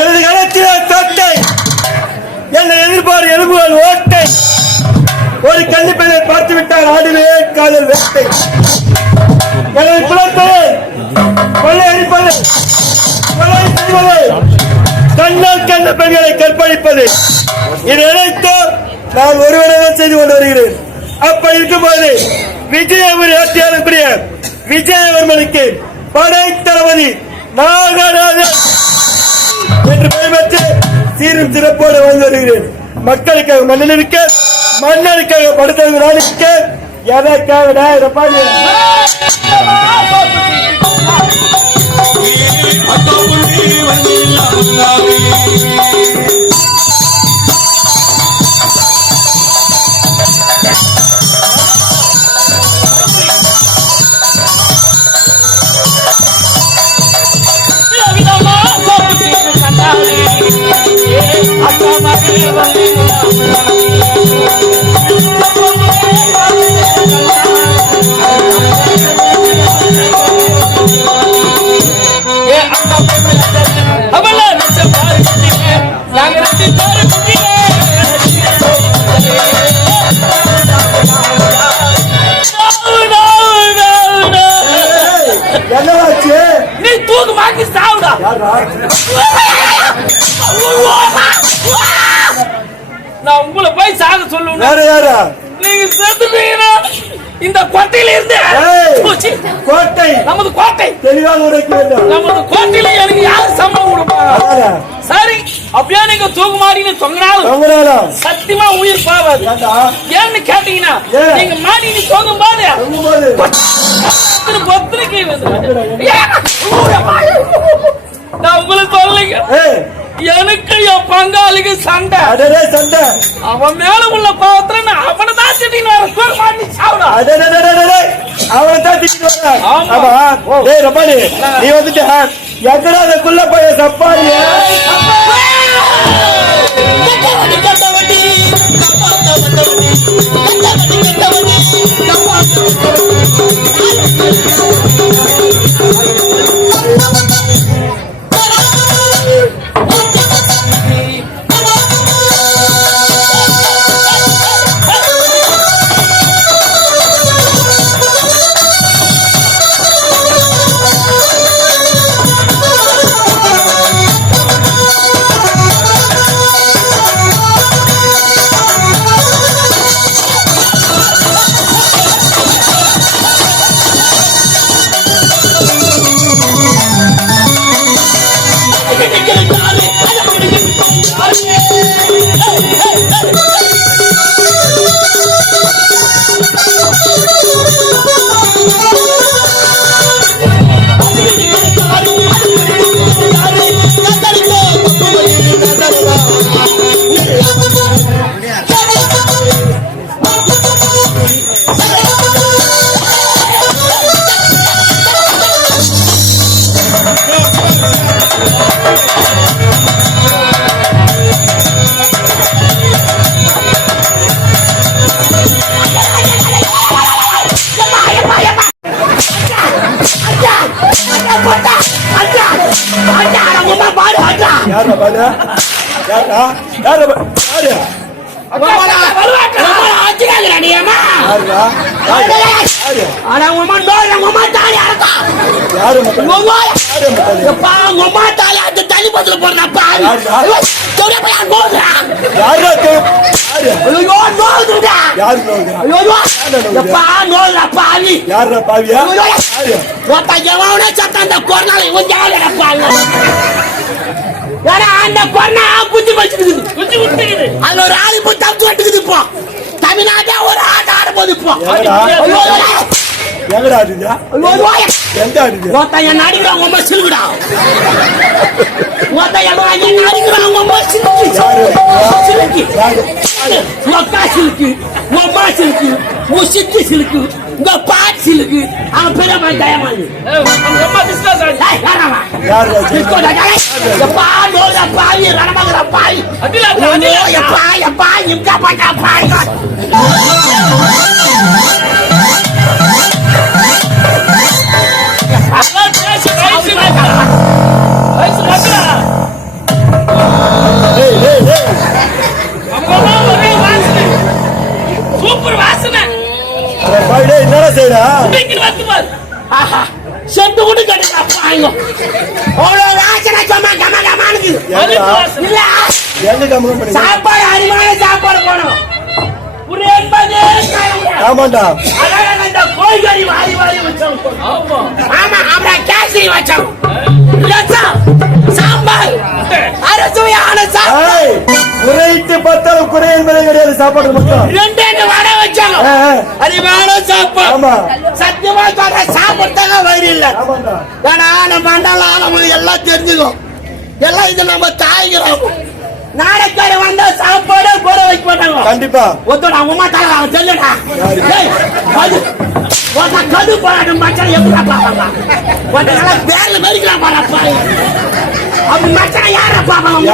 எனது கணத்திலே தொட்டை என்னை எதிர்பார்ப்பு எலும்புகள் ஓட்டை ஒரு கன்னிப்பெண்ணை பார்த்து விட்டால் ஆடுவே காதல் வேட்டை எனது குலத்தை கொள்ளை அடிப்பது கொலை செய்வது கண்ணால் கண்ட பெண்களை கற்பழிப்பது இது அனைத்தும் நான் ஒருவரைதான் செய்து கொண்டு வருகிறேன். அப்ப இருக்கும்போது விஜயபுரி ஆட்சியாளர் விஜயவர்மனுக்கு படை தளபதி நாகராஜன் என்று பெயர் பெற்று சீரும் சிறப்போடு வாழ்ந்து வருகிறேன். மக்களுக்காக மண்ணில் இருக்க மன்னருக்காக படுத்தது நான் இருக்க எதற்காக நீ தூக்கு மாக்கி சாவுடா. நான் உங்களை போய் சாக சொல்லுவேன். நீங்க செத்துட்டீங்கன்னா இந்த கோட்டையில இருந்து கோட்டை நமது கோட்டை தெளிவாக உடைக்க வேண்டும். நமது கோட்டையில எனக்கு யாரு சம்பளம் கொடுப்பாங்க? சரி அப்படியே நீங்க தூக்கு மாடின்னு தொங்கினாலும் சத்தியமா உயிர் போவாது. ஏன்னு கேட்டீங்கன்னா நீங்க மாடி நீ தூங்கும் போது பொத்துக்கு நான் உங்களுக்கு சொல்லுங்க. எனக்கு என் பங்காளிக்கு சண்டை அவன் மேல உள்ள பாவத்துல அவனை தான் திட்டின்னு அவனை தான் திட்டிட்டு நீ வந்துட்டு எங்கடா அதுக்குள்ள போய் சப்பாரி தமிழ்நாட்டே ஒரு ஆட்ட ஆட போது அடிக்கிறாங்க உங்க பாட்டு இருக்கு அவன் பெரிய தயமானு கூட கேட்டுங்க அவ்வளவு வாசனை சும்மா கம கமானுக்கு இல்ல சாப்பாடு அருமையான சாப்பாடு போனோம் ஆமாண்டா கோழிக்கறி வாரி வாரி வச்சோம் ஆமா அப்புறம் கேசரி வச்சோம் சாம்பார் அறுசுவையான சாப்பாடு குறைத்து பார்த்தாலும் குறை என்பதே கிடையாது சாப்பாடு மட்டும் ரெண்டு வடை வச்சாங்க அருமையான சாப்பாடு சத்தியமா சொல்ற சாப்பிட்டாங்க வயிறு இல்ல ஏன்னா நம்ம அண்டால நம்மளுக்கு எல்லாம் தெரிஞ்சுக்கும் எல்லாம் இது நம்ம தாய்கிறோம் நாடக்கார வந்தா சாப்பாடு போட வைக்க மாட்டாங்க கண்டிப்பா ஒத்தோட அம்மா தாங்க அவன் சொல்லுடா கது போராட்டம் மச்சான் எப்படி பாப்பாங்க நல்லா பேர்ல மெரிக்கலாம் பாப்பா அப்படி மச்சான் யார பாப்பாங்க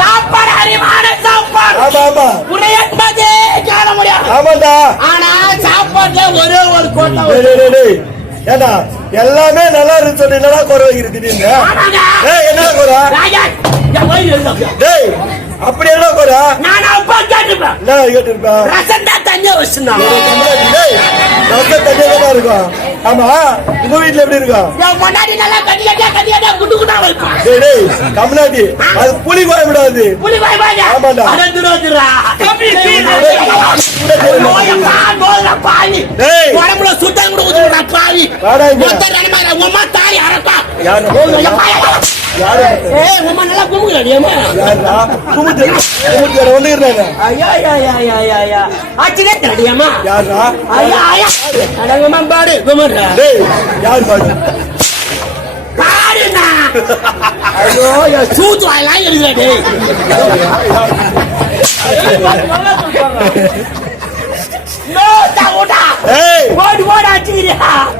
சாப்பாடு அறிவான சாப்பாடு உரையன்பதே காண முடியாது ஆனா சாப்பாட்டுல ஒரே ஒரு கோட்டை ஏடா எல்லாமே நல்லா இருக்கு சொன்னீங்களா குறை வைக்கிறது திடீர்னு என்ன குறை அப்படி என்ன குறை நான் அப்பா கேட்டுப்பேன் கேட்டுருப்பேன் ரசம் தான் தண்ணியை வச்சுருந்தாங்க ரசம் தண்ணியா தான் இருக்கும் ஆமா உங்க வீட்டுல எப்படி இருக்கும் முன்னாடி நல்லா கட்டியா குண்டு குண்டா வைப்பான் கம்னாடி அது புளி கோய விடாது புளி கோய ஆமாண்டா உடம்புல சுத்தம் கூட ஊத்துறா பாவி உமா தாரி அரப்பா உமா நல்லா குமுறடியம்மா ஆச்சுனே தரடியம்மா யாரா அடங்கம்மா பாடு குமுறா யார் பாடு பாடுனா ஐயோ சூத்து வாயலாம் எழுதுறே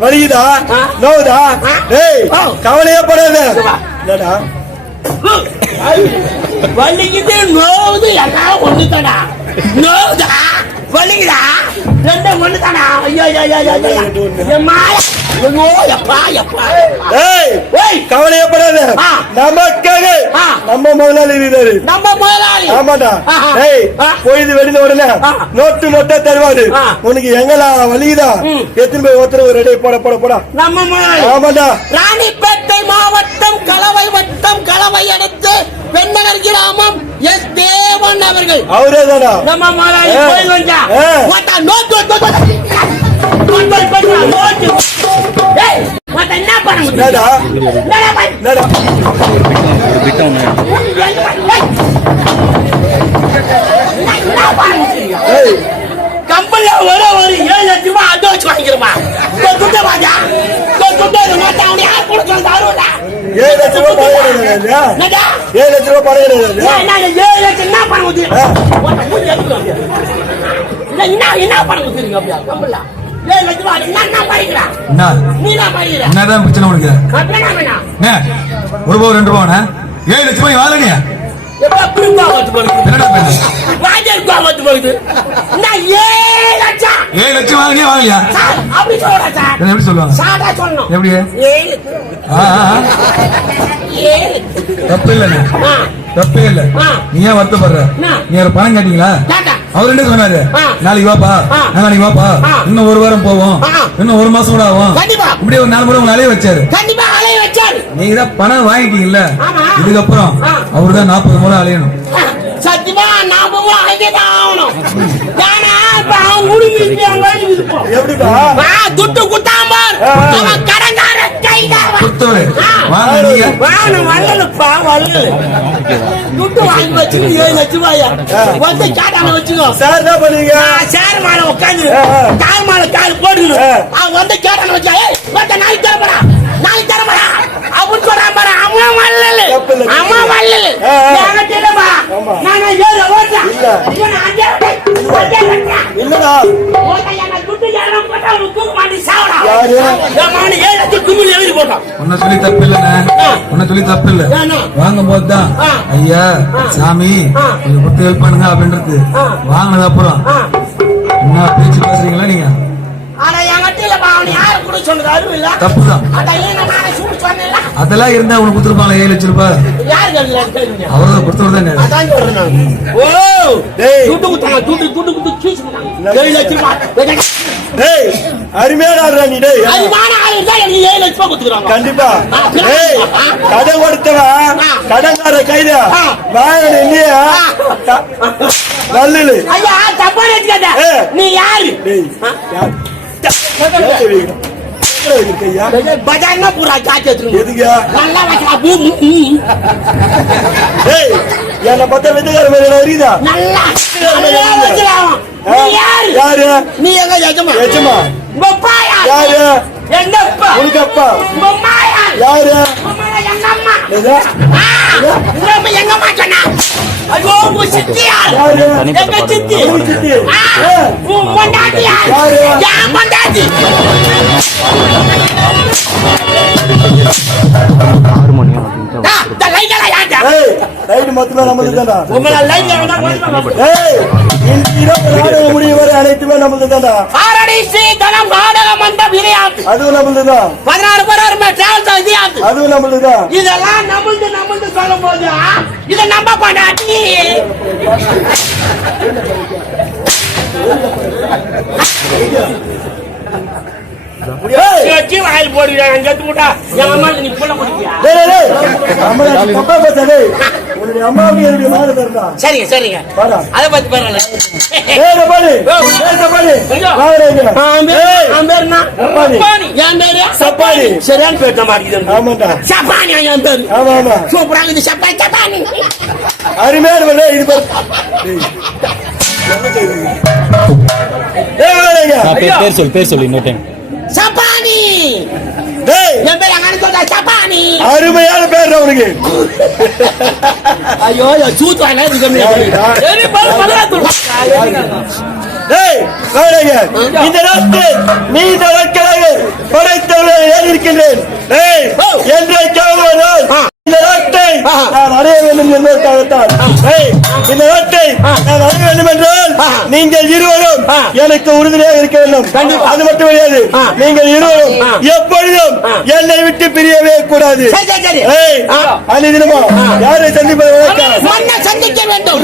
வலிக்குதா நோவுதா கவலையே படாத வலிக்குது நோவுது எல்லாம் ஒண்ணு தானா நோவுதா வலிக்குதா ரெண்டு ஒண்ணு தானா கவலையே படாத நமக்காக நம்ம முதலாளி இருக்காரு நம்ம முதலாளி ஆமாடா பொழுது வெடிந்த உடனே நோட்டு மொட்டை தருவாரு உனக்கு எங்களா வலிதா எத்தனை போய் ஒருத்தர் ரெடி போட போட போட நம்ம முதலாளி ஆமாடா ராணிப்பேட்டை மாவட்டம் கலவை வட்டம் கலவை அடுத்து பெண்ணகர் கிராமம் எஸ் தேவன் அவர்கள் அவரே தானா நம்ம முதலாளி கோயில் வந்தா நோட்டு என்ன பண்ண கம்பெனில ஒரு 7 லட்சம் ரூபாய் அதை வச்சு வாங்கிக்கிறமா துட்ட வாஜா துட்ட யார் கூட சொல்லுங்க 7 லட்சம் ரூபாய் 7 லட்சம் ரூபாய் 7 லட்சம் என்ன பண்ண முடியும் என்ன பண்ண முடியும் அப்படியா கம்பெனில 7 லட்சம் ரூபாய் என்ன படிக்கிறா என்னதான் பிரச்சனை உனக்கு ஒரு ரூபா 2 ரூபா 7 லட்சம் ரூபாய் வாழனியா என்னடா பண்ண 7 லட்சம் வாங்கினியா வாங்கலையா எப்படி சொல்லுவாங்க எப்படி தப்பு இல்ல தப்பே இல்ல நீ ஏன் வருத்தப்படுற நீ பணம் கேட்டீங்களா அவர் என்ன சொன்னாரு நாளைக்கு வாப்பா நாளைக்கு வாப்பா இன்னும் ஒரு வாரம் போவோம் இன்னும் ஒரு மாசம் கூட ஆகும் இப்படி ஒரு 4 முறை உங்களை அலைய வச்சாரு நீங்க தான் பணம் வாங்கிட்டீங்கல்ல இதுக்கப்புறம் அவரு தான் 40 முறை அலையணும் சத்தியமா 40 முறை அலையதான் ஆகணும் துட்டு குத்தாம கடங்கார துட்டு வாங்கி வச்சு 7 லட்சம் ரூபாயா வந்து கேட்டாங்க வச்சுக்கோ சார் என்ன பண்ணுவீங்க சேர் மேல உட்காந்து கால் மேல கால் போட்டுக்கணும் அவன் வந்து கேட்டாங்க வச்சா நாளைக்கு தரப்படா அப்படின்னு சொல்றான் பாரு அம்மா வள்ளல் நான் 7 ஓட்டா இல்லடா உன்னை சொல்லி தப்பு இல்ல வாங்கும் போதுதான் ஐயா சாமி கொஞ்சம் ஹெல்ப் பண்ணுங்க அப்படின்றது வாங்கினது அப்புறம் என்ன பேச்சு பேசுறீங்களா நீங்க தப்புதான் அதெல்லாம் இருந்தா உனக்கு கொடுத்துருப்பாங்க 7 லட்சம் ரூபாய். யாரு கேளுங்க அவர்தான் கொடுத்தவர் தானே. அதான் சொல்றேன். ஓ டேய். துட்டு குத்தாங்க துட்டு கீசுறாங்க 7 லட்சம் ரூபாய். டேய் அருமையான ஆடுறா நீ டேய். அதிகமான ஆளு இருந்தா எனக்கு 7 லட்சம் ரூபாய் கொடுத்துறாங்க. கண்டிப்பா டேய் கடன் கொடுத்தவன் கடன்கார கைதா வாங்கணும் இல்லையா நல்லது. ஐயா தப்பா நினைக்காத. நீ யாரு? டேய் யார்? கையா பஜார்னா பூரா சார்ஜ் எடுத்துருங்க. எதுக்கு? நல்லா வைக்கலாம். டேய் என்ன பார்த்தா வெதுகார மாதிரி அறியுதா? நல்லா வைக்கலாம். நீ யாரு? யாரு? நீ எங்க எஜமா? எஜமா உங்க அப்பா யாரு? யாரு? எங்க அப்பா? உனக்கு அப்பா உங்க அம்மா யாரு? யாரு? அம்மா எங்க அம்மா. எதா? உங்க அம்மா எங்க அம்மா சொன்னா? ஐயோ உங்க சித்தி யாரு? யாரு? எங்க சித்தி. உனக்கு சித்தி. உன் பொண்டாட்டி யாரு? யாரு? என் பொண்டாட்டி. இந்த லைட் எல்லாம் யாருடா? ஏய் ரைட் மொத்தமே நம்மளுக்கு தான்டா. உங்களை லைட் எல்லாம் ஏய் இன்னைக்கு இரவு நாடகம் முடியும் வரை அனைத்துமே நம்மளுக்கு தான்டா. ஆரடி ஸ்ரீ தனம் நாடக மண்ட விளையாட்டு. அதுவும் நம்மளுக்கு தான். 16 பேர் வருமே டிராவல்ஸ் விளையாட்டு. அதுவும் நம்மளுக்கு தான். இதெல்லாம் நம்மளுது சொல்லும் போது இதை நம்ப பண்ணாட்டி வாயில் போடுறேன். எங்க அம்மா நீ புள்ள குடிப்பியா? டேய் டேய் அம்மா தப்பா பேசாத டேய். உன்னுடைய அம்மாவுக்கு என்னுடைய மாதிரி தரடா. சரிங்க சரிங்க வாடா. அத பத்தி பரவாயில்ல. ஏய் டபாலி. ஏய் டபாலி. வாடா. என் பேர் என்ன? சப்பானி. என் பேரு சப்பானி. சரியான பேர் தான் மாட்டிக்கிது. ஆமாடா. சப்பானி என் பேரு. ஆமா ஆமா. சூப்பரா இருக்குது சப்பானி சப்பானி. அருமையான வேலை இது பாரு. டேய் வாடா. பேர் சொல்லு இன்னொரு டைம். சப்பானி. டேய் என் பேர் அங்க சொல்றா சப்பானி. அருமையான பேர் அவனுக்கு. ஐயோ சூத்து வாயில இது கம்மி. சரி டேய் வாடங்க. இந்த நாட்டில் நீண்ட நாட்களாக படைத்தவர்கள் ஏன் இருக்கின்றேன். டேய் என்றைக்காவது ஒரு நாள் இந்த நாட்டை நான் அடைய வேண்டும் என்பதற்காகத்தான். டேய் இந்த நாட்டை நான் அடைய வேண்டும் என்றால் நீங்கள் இருவரும் எனக்கு உறுதுணையாக இருக்க வேண்டும். அது மட்டும் கிடையாது, நீங்கள் இருவரும் எப்பொழுதும் என்னை விட்டு பிரியவே கூடாது. அன்னிதினமா யாரை சந்திப்பதை சந்திக்க வேண்டும்.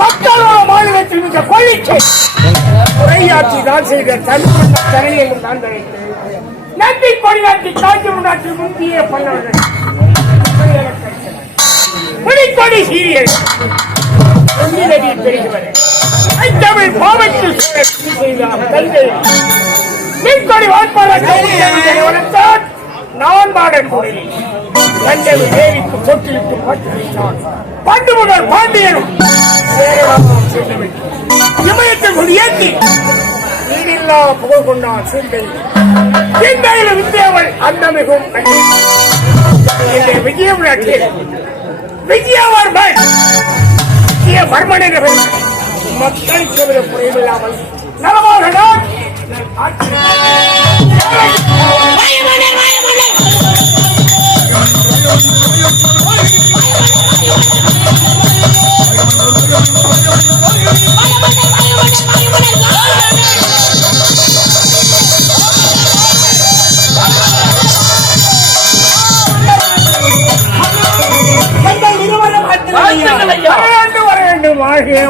மக்களோட மாநிலத்தில் மிக கொள்ளிக்கை உரையாற்றி தான் செய்த தரணியையும் தான் நன்றி கொடியாற்றி காட்சி உண்டாற்றி முந்திய பண்ணவர்கள் புலிக்கொடி சீரியல் பெருகுவது தமிழ் பாவத்தில் தந்தை மீன்கொடி வாட்பாளர் நான் பாடக்கூடிய தந்தை தேவிக்கு தொட்டிலிட்டு பட்டிருந்தான். பண்டு முதல் பாண்டியனும் இமயத்தை கொடியேற்றி நீரில்லா புகழ் கொண்டான் சிந்தை சிந்தையில் வித்தியாவள் அந்த மிகவும் விஜயம் நாட்டில் விஜயவர்மன் விஜயவர்மன் என்ற மக்களுக்கு குறைவில்லாமல் நலமாக நான் Vaya,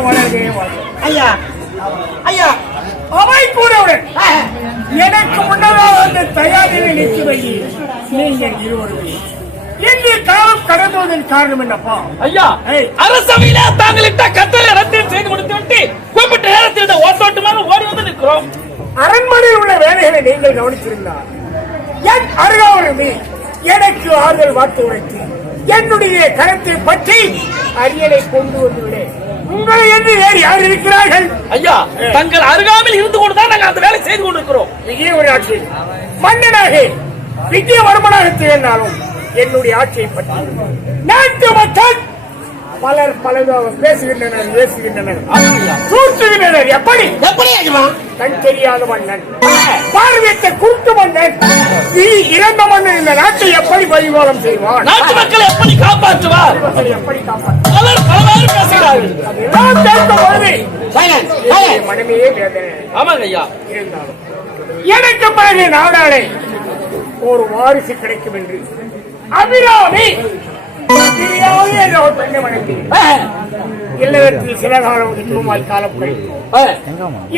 வளர்கே ஐயா ஐயா அவை கூடவுடன் எனக்கு முன்னதாக அந்த தயாரினை நிறுத்தி வை. நீங்கள் இருவரும் இன்று காலம் கடந்துவதன் காரணம் என்னப்பா? ஐயா அரசவையில தாங்களிட்ட கட்டளை இடத்தில் செய்து முடித்து விட்டு குறிப்பிட்ட நேரத்தில் ஓட்டோட்டமாக ஓடி வந்து நிற்கிறோம். அரண்மனையில் உள்ள வேலைகளை நீங்கள் கவனித்திருந்தால் என் அருகாவலமே எனக்கு ஆறுதல் வார்த்தை உரைத்து என்னுடைய கருத்தை பற்றி அரியணை கொண்டு வந்துவிடு. உங்களை என்று வேறு யார் இருக்கிறார்கள்? ஐயா தங்கள் அருகாமையில் இருந்து கொண்டுதான் நாங்கள் அந்த வேலை செய்து கொண்டிருக்கிறோம். விஜய ஆட்சி மன்னனாக விஜயவர்மனாக திகழ்ந்தாலும் என்னுடைய ஆட்சியை பற்றி நாட்டு மக்கள் பலர் பலதாக பேசுகின்றனர் தூற்றுகின்றனர். எப்படி எப்படி ஆகுமா? கண் தெரியாத மன்னன், பார்வையற்ற குருட்டு மன்னன், இறந்த மன்னன் இந்த நாட்டை எப்படி பரிமாலம் செய்வார்? நாட்டு மக்களை எப்படி காப்பாற்றுவார்? எப்படி காப்பாற்ற பலர் பலவாறு பேசுகிறார்கள். அதெல்லாம் கேட்கும் பொழுது மனமே வேதனை. ஆமாங்க ஐயா. இருந்தாலும் எனக்கு பிறகு நாடாளே ஒரு வாரிசு கிடைக்கும் என்று அபிராமி இல்லத்தில் சில காலம் திருமால் காலம் கழித்து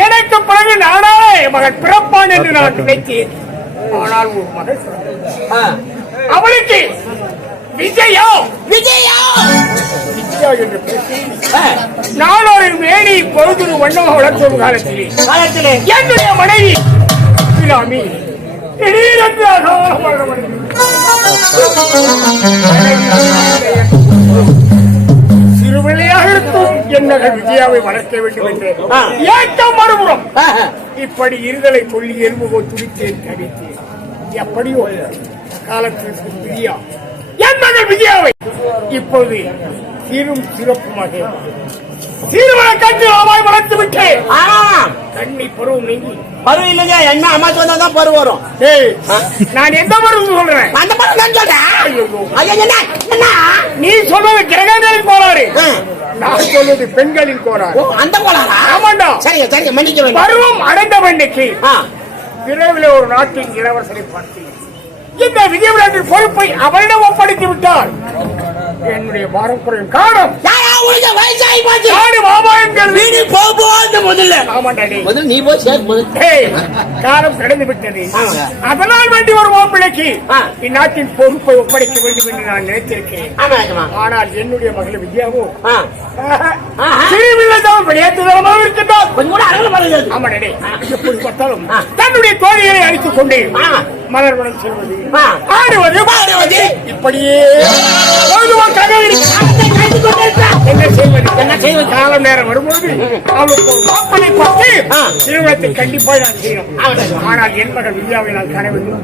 எனக்கு பிறகு நாடாளே மகன் பிறப்பான் என்று நான் நினைத்தேன். ஆனால் ஒரு மகள் அவளுக்கு விஜயா விஜயா விஜயா என்று பேசி நான் ஒரு மேனி பொழுது வண்ணமாக வளர்த்த காலத்திலே என்னுடைய மனைவி அபிராமி திடீரென்று சிறுவிளையாக இருக்கும் என்னக விஜயாவை வளர்க்க வேண்டும் என்று ஏற்றம் மறுபுறம் இப்படி இருதலை சொல்லி எறும்பு போல் துடித்தேன் கடித்தேன். எப்படியோ காலத்தில் விஜயா என் மகள் விஜயாவை இப்போது சீரும் சிறப்புமாக சீர்வனை கட்டி அவாய் வளர்த்து விட்டேன். கண்ணி பருவம் நீங்கி பருவம் இல்லைங்க. என்ன அம்மா சொன்னாதான் பருவம் வரும். நான் எந்த பருவம் சொல்றேன்? அந்த பருவம் தான் சொல்றேன். ஐயா என்ன என்ன நீ சொல்வது கிரகங்களின் கோளாறு, நான் சொல்வது பெண்களின் கோளாறு. அந்த கோளாறா? ஆமாண்டா. சரிங்க சரிங்க மன்னிக்க வேண்டும். பருவம் அடைந்த பெண்ணுக்கு விரைவில் ஒரு நாட்டின் இளவரசரை பார்த்தேன். இந்த விஜயநாட்டின் பொறுப்பை அவரிடம் ஒப்படைத்து விட்டால் என்னுடைய பாரம் குறையும். காரணம் வயசாகி போச்சு. முதல்ல நீ போய் சேர்ப்பது காலம் கடந்து விட்டது. அதனால் வேண்டி ஒரு மாப்பிள்ளைக்கு இந்நாட்டின் பொறுப்பை ஒப்படைக்க வேண்டும் என்று நான் நினைத்திருக்கிறேன். ஆனால் என்னுடைய மகள் வித்யாவோ சிறுவில்லதான் விளையாட்டுதலமாக இருக்கின்றார். எப்படி பார்த்தாலும் தன்னுடைய தோழிகளை அழித்துக் கொண்டு மலர்வனம் செல்வது, ஆடுவது, பாடுவது இப்படியே என்ன செய்வது? காலம் நேரம் வரும்போது அவளுக்கு ஒரு மாப்பிளை பார்த்து திருமணத்தை கண்டிப்பாக நான் செய்யணும். ஆனால் என் மகள் வித்யாவை நான் காண வேண்டும்.